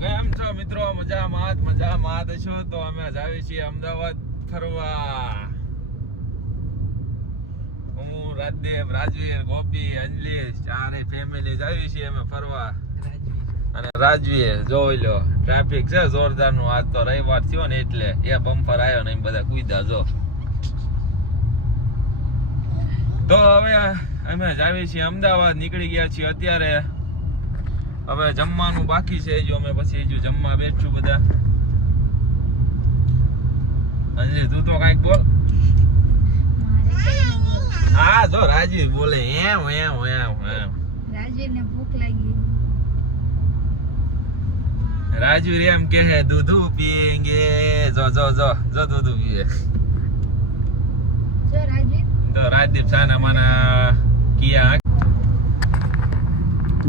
કેમ છો મિત્રો? મજામાં છો? તો અમે આવી છીએ અમદાવાદ ફરવા. હું રાજદેવ, રાજવીર, ગોપી, અંજલિ ચારે ફેમિલી આવી છીએ અમે ફરવા. અને રાજવીર જોઈ લો ટ્રાફિક છે જોરદાર નું. આજ તો રવિવાર થયો ને એટલે એ બમ્પર આવ્યો ને બધા કુદા જો. તો હવે અમે આવી છીએ અમદાવાદ, નીકળી ગયા છીએ અત્યારે. હવે જમવાનું બાકી છે, જો અમે પછી જો જમવા બેઠશું બધા. અંજલિ તું તો કાંઈક બોલ. હા જો રાજવીર બોલે એમ. રાજવીરને ભૂખ લાગી. રાજવીર એમ કે હે દૂધ પીએંગે. જો દૂધ પીએ. જો રાજવીર તો રાજદીપ સાના માના કિયા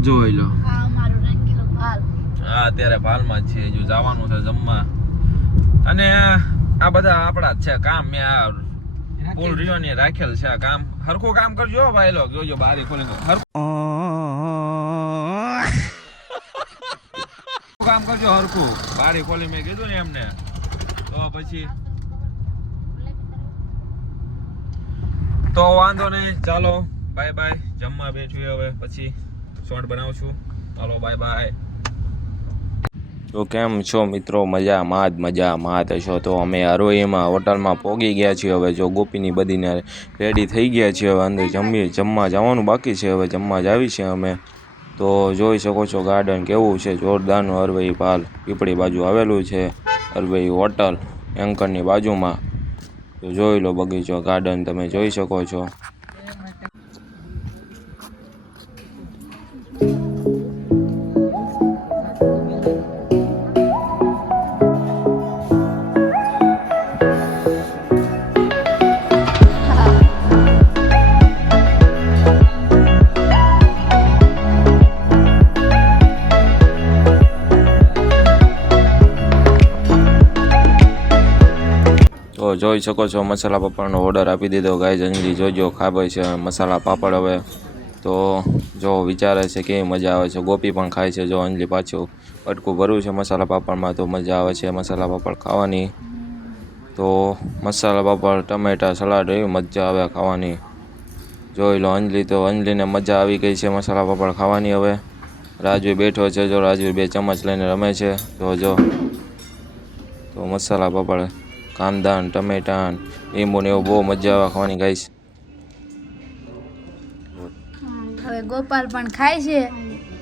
જોઈ લો. આ અમારો રંગીલો ભાલ. હા અત્યારે ભાલમાં જ છે, જો જવાનું છે જમવા. અને આ બધા આપણા જ છે કામ. મેં આ પુલ રહ્યો ને રાખેલ છે આ કામ. હરખું કામ કરજો ભાઈ લો. જોજો બારી ખોલી કામ કરજો હરખું. બારી ખોલી મેં કીધું ને એમને. તો પછી તો વાંધો નહીં, ચાલો બાય બાય. જમવા બેઠું હવે પછી શોર્ટ બનાવશું. ચાલો બાય બાય. તો કેમ છો મિત્રો? મજામાં છો? તો અમે અરોહીમાં હોટલમાં પહોંચી ગયા છીએ. હવે જો ગોપીની બધીને રેડી થઈ ગયા છીએ. હવે અંદર જમવા જવાનું બાકી છે. હવે જમવા જ આવી છે અમે. તો જોઈ શકો છો ગાર્ડન કેવું છે જોરદારનું. અરવઈ પાલ પીપળી બાજુ આવેલું છે અરવઈ હોટલ એન્કરની બાજુમાં. તો જોઈ લો બગીચો, ગાર્ડન તમે જોઈ શકો છો. તો જોઈ શકો છો મસાલા પાપડનો ઓર્ડર આપી દીધો ગાઈઝ. અંજલિ જોજો ખાવે છે મસાલા પાપડ. હવે તો જો વિચારે છે કેવી મજા આવે છે. ગોપી પણ ખાય છે. જો અંજલિ પાછું પટકું ભરવું છે મસાલા પાપડમાં. તો મજા આવે છે મસાલા પાપડ ખાવાની. તો મસાલા પાપડ ટમેટા સલાડ એવી મજા આવે ખાવાની. જોઈ લો અંજલિ, તો અંજલિને મજા આવી ગઈ છે મસાલા પાપડ ખાવાની. હવે રાજવીર બેઠો છે. જો રાજવીર 2 ચમચ લઈને રમે છે. તો મસાલા પાપડ કાંદા ટમેટા લીંબુ ને એવું બહુ મજા આવે ખાવાની ગાઈસ. હવે ગોપાલ પણ ખાય છે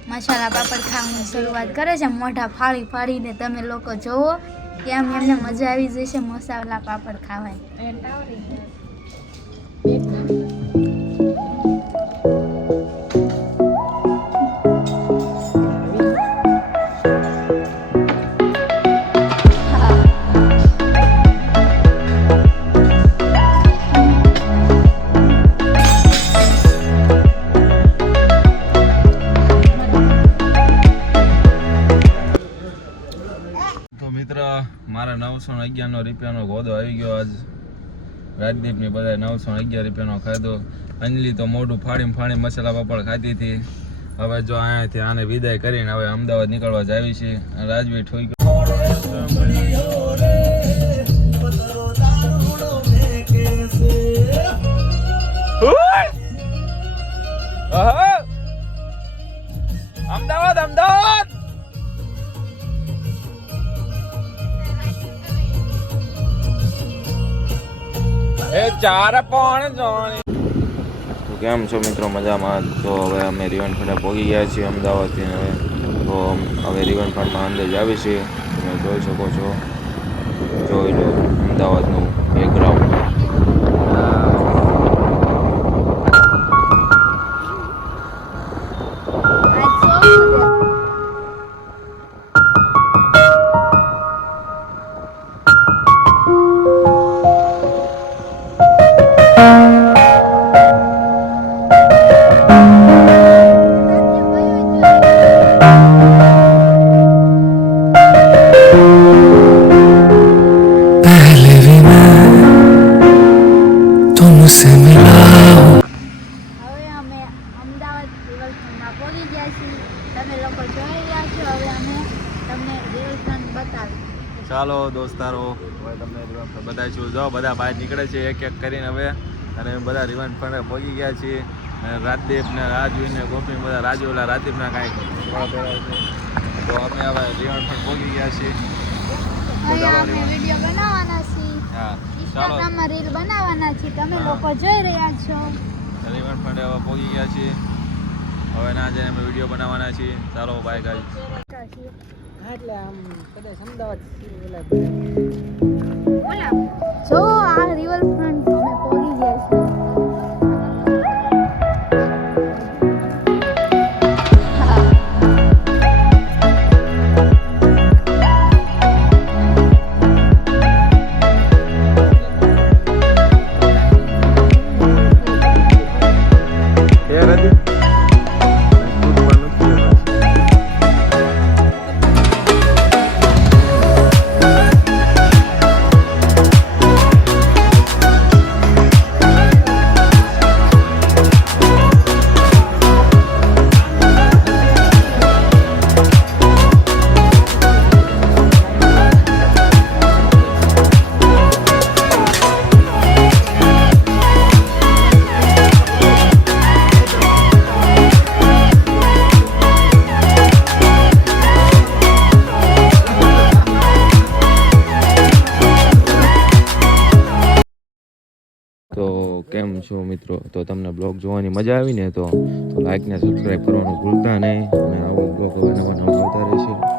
મસાલા પાપડ ખાવાની શરૂઆત કરે છે. મોઢા ફાડીને તમે લોકો જોવો કેમ એમને મજા આવી જશે મસાલા પાપડ ખાવાની. મારા 911 રૂપિયાનો ગોદો આવી ગયો આજ. રાજદીપની બધા 911 રૂપિયાનો ખાધો. અંજલિ તો મોઢું ફાડી મસાલા પાપડ ખાધી હતી. હવે જો અહીંયાથી આને વિદાય કરીને હવે અમદાવાદ નીકળવા જ આવી છે. રાજવીર ઠોઈ અમદાવાદ કેમ છો મિત્રો? મજામાં. તો હવે અમે રિવરફ્રન્ટ પહોંચી ગયા છીએ અમદાવાદથી. હવે રિવરફ્રન્ટમાં અંદર જ આવી છીએ. તમે જોઈ શકો છો. જોઈ લો અમદાવાદનું બેકગ્રાઉન્ડ. पहले भी मैं તમને રિવરફ્રન્ટ બતાવી. ચાલો દોસ્તારો, હવે તમને રિવરફ્રન્ટ બતાવીશું. જો બધા બહાર નીકળે છે એક એક કરીને હવે, અને બધા રિવરફ્રન્ટે પહોંચી ગયા છીએ. અને રાજદીપને રાજવીને ગોપી બધા રાજુલા રાજદીપના કાંઈક કપડાં પહેરાવે છે. તો અમે હવે રિવરફ્રન્ટ પહોંચી ગયા છીએ. તો અહીંયા ચાલો અમે વિડીયો બનાવવાના છીએ. હા ચાલો ઇન્સ્ટાગ્રામમાં રીલ બનાવવાના છીએ. તમે લોકો જોઈ રહ્યા છો. રિવરફ્રન્ટ હવે પહોંચી ગયા છીએ. હવે ના જઈને અમે વિડીયો બનાવવાના છીએ. ચાલો બાય ગાઈસ. એટલે આમ કદાચ અમદાવાદ જો આ રિવરફ્રન્ટ અમે પહોંચી ગયા છીએ. તો કેમ છો મિત્રો? તો તમને બ્લોગ જોવાની મજા આવી ને તો લાઈક ને સબસ્ક્રાઈબ કરવાનું ભૂલતા નહીં, અને આવું બ્લોગ નવા નવા આવતા રહેશે.